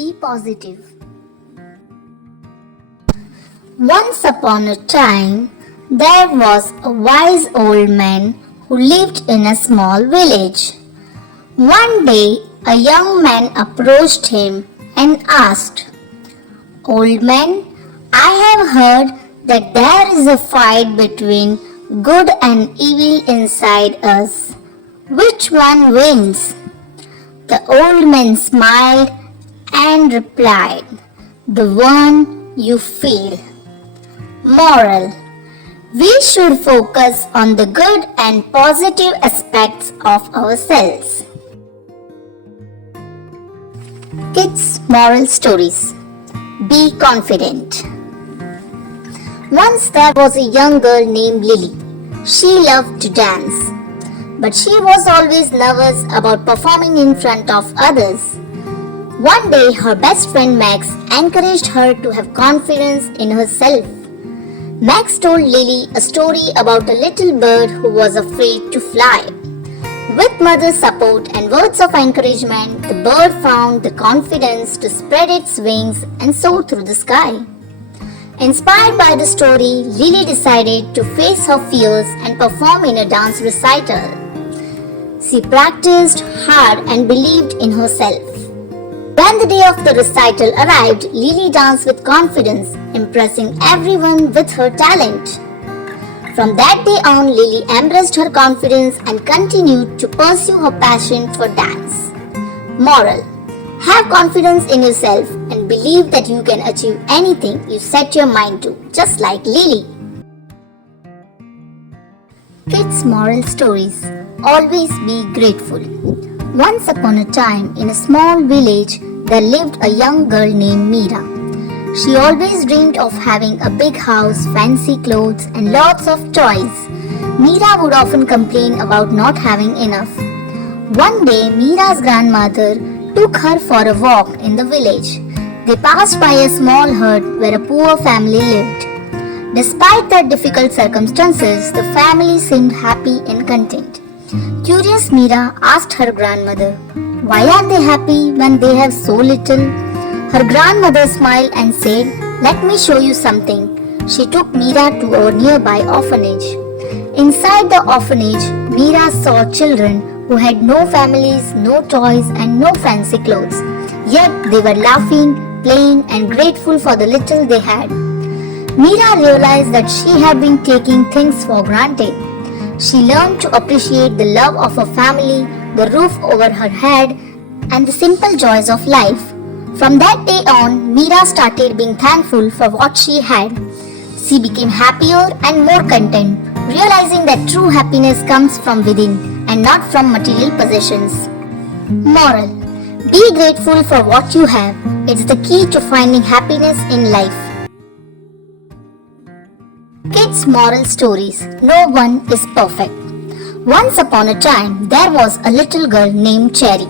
be positive. Once upon a time, there was a wise old man who lived in a small village. One day, a young man approached him and asked, "Old man, I have heard that there is a fight between good and evil inside us. Which one wins?" The old man smiled and replied, "The one you feel." Moral: we should focus on the good and positive aspects of ourselves. Kids' moral stories. Be confident. Once there was a young girl named Lily. She loved to dance, but she was always nervous about performing in front of others. One day, her best friend Max encouraged her to have confidence in herself. Max told Lily a story about a little bird who was afraid to fly. With mother's support and words of encouragement, the bird found the confidence to spread its wings and soar through the sky. Inspired by the story, Lily decided to face her fears and perform in a dance recital. She practiced hard and believed in herself. When the day of the recital arrived, Lily danced with confidence, impressing everyone with her talent. From that day on, Lily embraced her confidence and continued to pursue her passion for dance. Moral: have confidence in yourself and believe that you can achieve anything you set your mind to, just like Lily. Kids' moral stories. Always be grateful. Once upon a time, in a small village, there lived a young girl named Meera. She always dreamed of having a big house, fancy clothes, and lots of toys. Meera would often complain about not having enough. One day, Meera's grandmother took her for a walk in the village. They passed by a small hut where a poor family lived. Despite their difficult circumstances, the family seemed happy and content. Curious, Meera asked her grandmother, "Why are they happy when they have so little?" Her grandmother smiled and said, "Let me show you something." She took Meera to a nearby orphanage. Inside the orphanage, Meera saw children who had no families, no toys, and no fancy clothes. Yet they were laughing, playing, and grateful for the little they had. Meera realized that she had been taking things for granted. She learned to appreciate the love of her family, the roof over her head, and the simple joys of life. From that day on, Meera started being thankful for what she had. She became happier and more content, realizing that true happiness comes from within and not from material possessions. Moral: be grateful for what you have. It's the key to finding happiness in life. Kids' moral stories. No one is perfect. Once upon a time, there was a little girl named Cherry.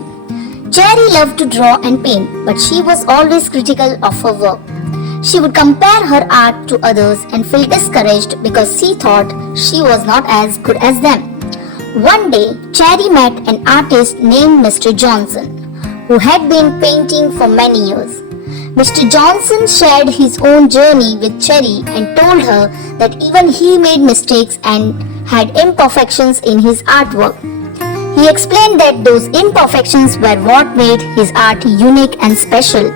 Cherry loved to draw and paint, but she was always critical of her work. She would compare her art to others and feel discouraged because she thought she was not as good as them. One day, Cherry met an artist named Mr. Johnson, who had been painting for many years. Mr. Johnson shared his own journey with Cherry and told her that even he made mistakes and had imperfections in his artwork. He explained that those imperfections were what made his art unique and special.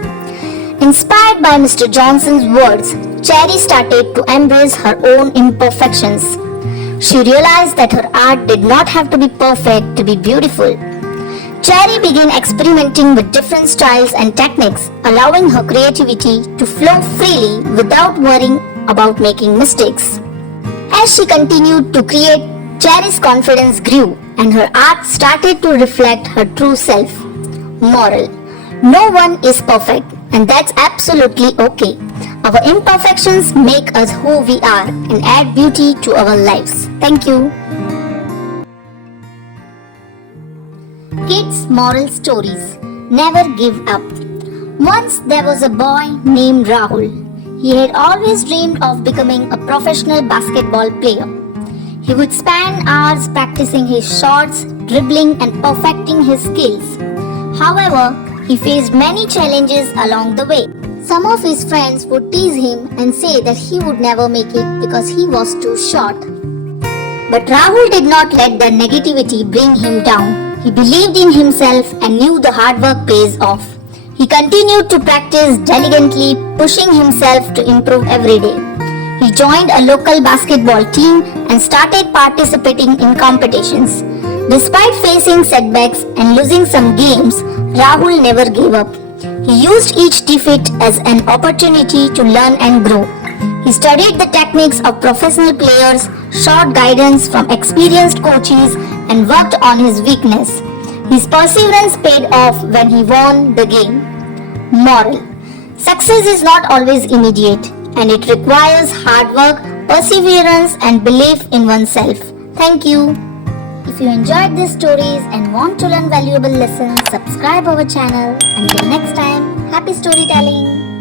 Inspired by Mr. Johnson's words, Cherry started to embrace her own imperfections. She realized that her art did not have to be perfect to be beautiful. Cherry began experimenting with different styles and techniques, allowing her creativity to flow freely without worrying about making mistakes. As she continued to create, Cherry's confidence grew and her art started to reflect her true self. Moral: no one is perfect, and that's absolutely okay. Our imperfections make us who we are and add beauty to our lives. Thank you. Kids' moral stories. Never give up. Once there was a boy named Rahul. He had always dreamed of becoming a professional basketball player. He would spend hours practicing his shots, dribbling, and perfecting his skills. However, He faced many challenges along the way. Some of his friends would tease him and say that he would never make it because he was too short. But Rahul did not let the negativity bring him down. He believed in himself and knew the hard work pays off. He continued to practice diligently, pushing himself to improve every day. He joined a local basketball team and started participating in competitions. Despite facing setbacks and losing some games, Rahul never gave up. He used each defeat as an opportunity to learn and grow. He studied the techniques of professional players, sought guidance from experienced coaches, and worked on his weakness. His perseverance paid off when he won the game. Moral: success is not always immediate, and it requires hard work, perseverance, and belief in oneself. Thank you. If you enjoyed these stories and want to learn valuable lessons, subscribe our channel. Until next time, happy storytelling.